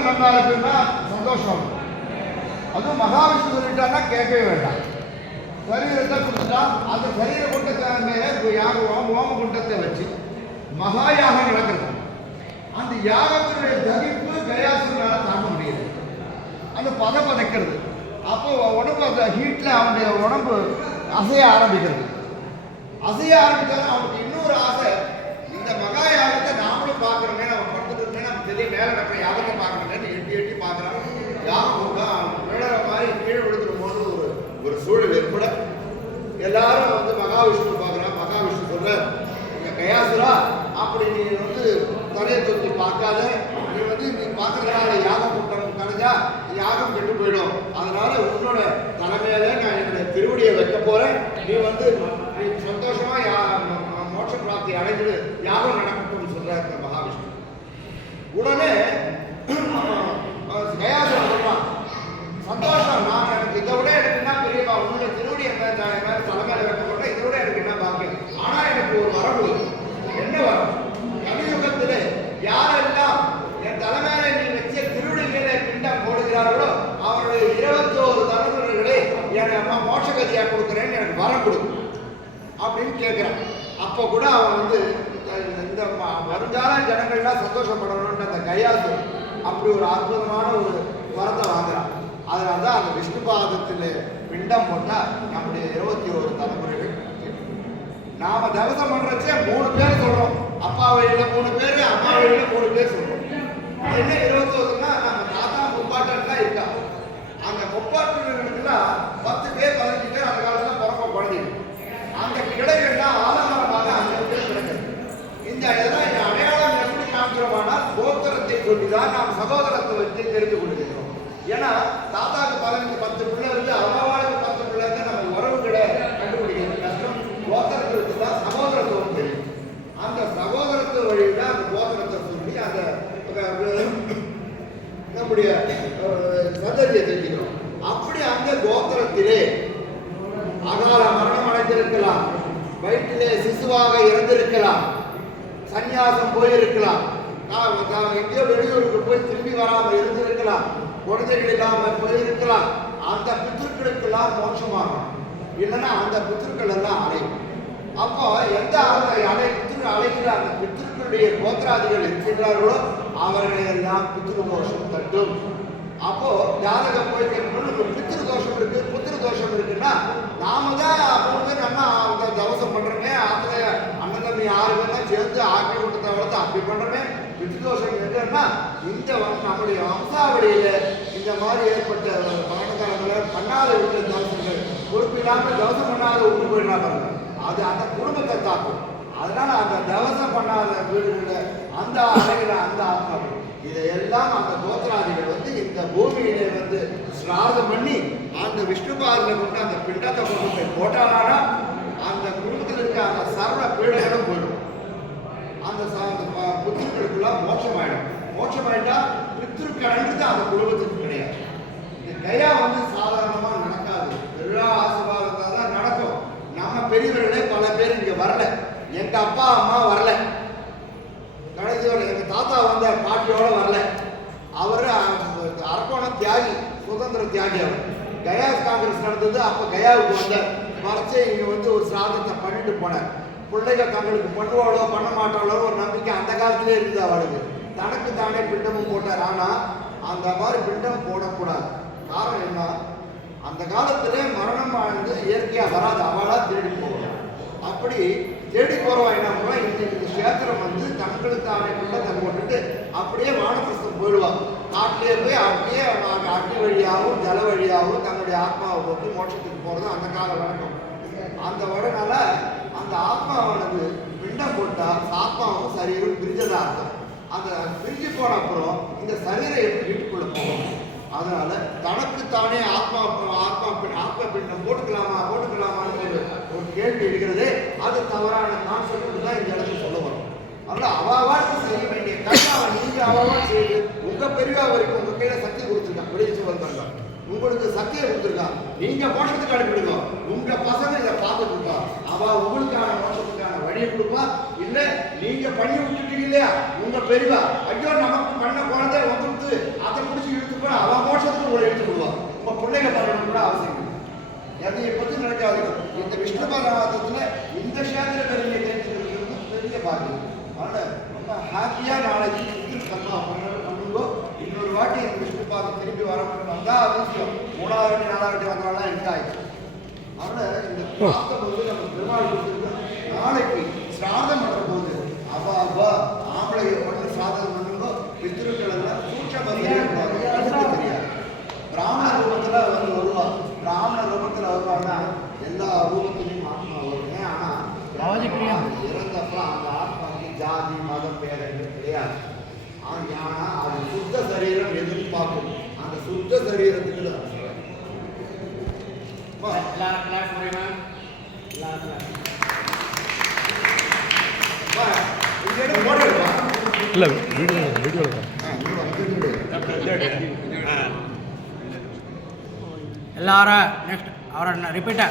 முகம் நல்லா இருக்குன்னா சந்தோஷம். அதுவும் மகாவிஷ்ணு சொல்லிட்டான்னா கேட்கவே வேண்டாம். சரீரத்தை கொடுத்துட்டா அந்த சரீர குண்டத்தை மேலே யாகம் ஓம குண்டத்தை வச்சு மகா யாகம் நடக்கிறது. அந்த யாகத்தினுடைய தவிப்பு கயாசுனால தாங்க முடியாது. அந்த பதைக்கிறது. அப்போ உடம்பு அந்த ஹீட்டில் அவனுடைய உடம்பு அசைய ஆரம்பிக்கிறது. அசைய ஆரம்பித்தாலும் அவனுக்கு இன்னொரு ஆசை, இந்த மகா யாகத்தை நாமளும் பார்க்குறோமே, நம்ம படுத்துட்டு நம்ம தெரியும் மேலே நடக்கிற யாகத்தை பார்க்கணுமே எட்டி எட்டி பார்க்குறான். யாகம் விழுற மாதிரி கீழே விழுந்துடும் போது ஒரு சூழல் ஏற்பட எல்லாரும் வந்து மகாவிஷ்ணு பார்க்குறான். மகாவிஷ்ணு சொல்ற, இந்த கயாசுரா அப்படி நீ வந்து தலையை தொட்டி பார்க்காத, நீ பார்க்கறதுனால யாகம் கூட்டம் கலைஞ்சா யாகம் கெட்டு போயிடும். அதனால உன்னோட தலைமையில நான் என்னுடைய திருவடியை வைக்க போறேன். நீ வந்து நீ சந்தோஷமா மோட்ச பிராப்தி அடைஞ்சு யாகம் நடக்கட்டும்னு சொல்றாரு மகாவிஷ்ணு. உடனே கயாசுரன் சொல்றான், சந்தோஷம், நான் எனக்கு இதை விட எனக்கு என்ன பெரியப்பா, உன்னோட திருவடியை தலைமையில வைக்க போறேன், இதை விட எனக்கு என்ன பாக்கியம். ஆனா எனக்கு ஒரு வரவு. என்ன வரும்? கலியுகத்திலே யாரெல்லாம் என் தலைமையில நீ வச்ச திருவிடிகளை பிண்டம் போடுகிறார்களோ அவருடைய 21 தலைமுறைகளை என் மோட்சகதியா கொடுக்குறேன்னு எனக்கு வரம் கொடுக்கும் அப்படின்னு கேட்கிறான். அப்போ கூட அவன் வந்து இந்த வருங்கால ஜனங்கள்லாம் சந்தோஷப்படணும்னு அந்த கயாசு அப்படி ஒரு அற்புதமான ஒரு வரத்தை வாங்குறான். அதனால்தான் அந்த விஷ்ணு பாதத்தில் பிண்டம் போட்டா நம்முடைய 21 தலைமுறைகள். நாம தவசம் பண்றச்சே 3 பேர் சொல்றோம். அப்பா வழியில 3 பேர், அம்மா வழியில 3 பேர் சொல்றோம். என்ன 21ன்னா நம்ம தாத்தா முப்பாட்டன் இருக்கா. அந்த முப்பாட்டன்களுக்குலாம் 10 பேர் 15 பேர் அந்த காலத்துல பிறக்க குழந்தைங்க. அந்த கிளைகள்லாம் ஆலமரமாக 5 பேர் கிடக்குது. இந்த இதெல்லாம் அடையாளம் எப்படி காமிக்கிறோம்னா கோத்திரத்தை சொல்லிதான் நாம் சகோதரத்தை வச்சு தெரிந்து கொள்கிறோம். ஏன்னா தாத்தாக்கு 10 பிள்ளை இருந்து அம்மாவாளுக்கு 10 பிள்ளை இருந்து நம்ம உறவுகளை கண்டுபிடிக்கிறது கஷ்டம். கோத்திரத்திற்கு தான் சகோதரத்துவம் தெரியும். அந்த சகோதரத்து வழியில அந்த கோத்திரத்தை சொல்லி அந்த நம்முடைய சந்ததியை தெரிஞ்சுக்கிறோம். அப்படி அந்த கோத்திரத்திலே அகால மரணம் அடைந்திருக்கலாம், வயிற்றிலே சிசுவாக இறந்திருக்கலாம், சன்னியாசம் போயிருக்கலாம், எங்கேயோ வெளியூருக்கு போய் திரும்பி வராமல் இருந்திருக்கலாம், குழந்தைகள் இல்லாமல் போயிருக்கலாம். அந்த பித்ருக்களுக்கெல்லாம் மோட்சமாகும். இல்லைன்னா அந்த பித்ருக்கள் எல்லாம் அலையும். அப்போ எந்த அழைக்கிற அந்த பித்ருக்களுடைய கோத்திராதிகள் இருக்கின்றார்களோ அவர்களை எல்லாம் பித்ரு தோஷம் தட்டும். அப்போ ஜாதகம் போய் கேட்கணும், பித்ரு தோஷம் இருக்கு, புத்திரு தோஷம் இருக்குன்னா நாம தான் அப்போ நம்ம அவங்க தவசம் பண்றோமே, ஆத்துல அண்ணன் தம்பி 6 பேர்லாம் சேர்ந்து ஆக்கி விட்டதை வளர்த்து அப்படி பண்றோமே. பித்ருதோஷம் என்னன்னா இந்த நம்முடைய வம்சாவளியில இந்த மாதிரி ஏற்பட்ட மரணகாலங்களில் பண்ணாத விட்ட தவசங்கள் பொறுப்பில்லாமல் தவசம் பண்ணாத விட்டு போயிடலாம். அது அந்த குடும்பத்தை தாக்கும். அதனால அந்த தவசம் பண்ணாத வீடுகளில் அந்த அறைகிற அந்த ஆத்மாக்கள் இதையெல்லாம் அந்த கோத்திராதிகள் வந்து இந்த பூமியிலே வந்து சிராதம் பண்ணி அந்த விஷ்ணு பாதியில் கொண்டு அந்த பிண்டத்தை கொண்டு போய் போட்டாலானா அந்த குடும்பத்தில் இருக்க அந்த சர்வ பீடைகளும் போயிடும். அந்த புத்திருக்களுக்கெல்லாம் மோட்சமாயிடும். மோட்சமாயிட்டா பித்ருக்கடன்றது அந்த குடும்பத்துக்கு கிடையாது. இந்த கயா வந்து சாதாரணமா நடக்காது. எல்லா ஆசீர்வாதத்தால் தான் நடக்கும். நம்ம பெரியவர்களே பல பேர் இங்க வரல. எங்க அப்பா அம்மா வரல, கடைசியோட எங்க தாத்தா வந்த பாட்டியோட வரல. அவரு அரக்கோணம் தியாகி, சுதந்திர தியாகி. அவர் கயா காங்கிரஸ் நடந்தது. அப்ப கயாவுக்கு வந்த வரைச்சே இங்க வந்து ஒரு சிராதத்தை பண்ணிட்டு போனார். பிள்ளைகள் தங்களுக்கு பண்ணுவாளோ பண்ண மாட்டாளோ ஒரு நம்பிக்கை அந்த காலத்திலே இருக்குது அவளுக்கு. தனக்கு தானே பிண்டமும் போட்டார். ஆனா அந்த மாதிரி பிண்டம் போடக்கூடாது. காரணம் என்ன? அந்த காலத்திலே மரணம் வாழ்ந்து இயற்கையா வராது, அவளா தேடி போகலாம். அப்படி தேடி போறவா என்ன பண்ணுவா, இந்த கஷேத்திரம் வந்து தங்களுக்கு தானே பிண்டத்தை போட்டுட்டு அப்படியே வானப்பிரஸ்தம் போயிடுவாங்க. காட்டிலே போய் அப்படியே அக்னி வழியாகவும் ஜல வழியாகவும் தன்னுடைய ஆத்மாவை போட்டு மோட்சத்துக்கு போறது அந்த கால வழக்கம். அந்த வடனால அந்த ஆத்மாவானது பிண்டம் போட்டா ஆத்மாவும் சரீரம் பிரிஞ்சதா இருக்கும். அந்த பிரிஞ்சு போன அப்புறம் இந்த சரீரம் எப்படி வீட்டுக்குள்ள போகும்? அதனால தனக்குத்தானே ஆத்மா பிண்டம் போட்டுக்கலாமான்னு ஒரு கேள்வி இருக்கிறது. அது தவறான கான்செப்ட் தான் இந்த இடத்துல சொல்ல வரும். அதனால அவாவாட்டு செய்ய வேண்டிய கர்மாவை நீங்க அவாவாட்டு செய்து உங்க பெரியவா வரைக்கும் உங்க கையில சக்தி கொடுத்துருக்காங்க. வெளியே வந்தாங்க, உங்களுக்கு சக்தியை கொடுத்துருக்கான். நீங்க மோட்சத்துக்கு அனுப்பிடுங்க. உங்க பசங்க இதை பார்த்துட்டு இருக்கா, அவ உங்களுக்கான மோட்சத்துக்கான வழியை கொடுப்பா. இல்ல நீங்க பண்ணி விட்டுட்டீங்க இல்லையா உங்க பெரியவா, ஐயோ நமக்கு பண்ண குழந்தை வந்துட்டு அதை எழுதி விடுவா. உங்க பிள்ளைங்க பண்ணணும் கூட அவசியம் இல்லை. எதையை பற்றி நினைக்காதீங்க. இந்த விஷ்ணு பாகவதத்தில் இந்த கஷேத்திர பெருமையை தெரிஞ்சுக்கிறது பெரிய பாக்கியம். அதனால் ரொம்ப ஹாப்பியாக நாளைக்கு கர்மா பண்ணுங்கோ. இன்னொரு வாட்டி இந்த விஷ்ணு பாதம் திருப்பி வரணும் வந்தால் அவசியம் 3வது வாட்டி 4வது வாட்டி வந்தாலும் எனக்கு ஆயிடுச்சு. அதனால் இந்த பிராப்தம் வந்து நம்ம பெருமாள் கொடுத்துருக்கோம். நாளைக்கு சிராதம் பண்ணுற போது அப்பா ஆம்பளை பண்ணி சாதனம் பண்ணுங்கோ. பித்திருக்கள் எல்லாம் சூட்சமாக தெரியாது. பிராமண ரூபத்தில் வந்து வருவா. பிராமண ரூபத்தில் வருவான்னா எல்லா ரூபத்திலையும் ஆத்மா வருங்க. ஆனால் இறந்தப்ப அந்த ஆத்மாவுக்கு ஜாதி மதம் பேதங்கள் கிடையாது. ஆனால் அது சுத்த சரீரம் எதிர்பார்க்கும். அந்த சுத்த சரீரத்துக்கு தான் இல்லை வீடியோ எல்லாரும் நெக்ஸ்ட் அவரை ரிப்பீட்டாக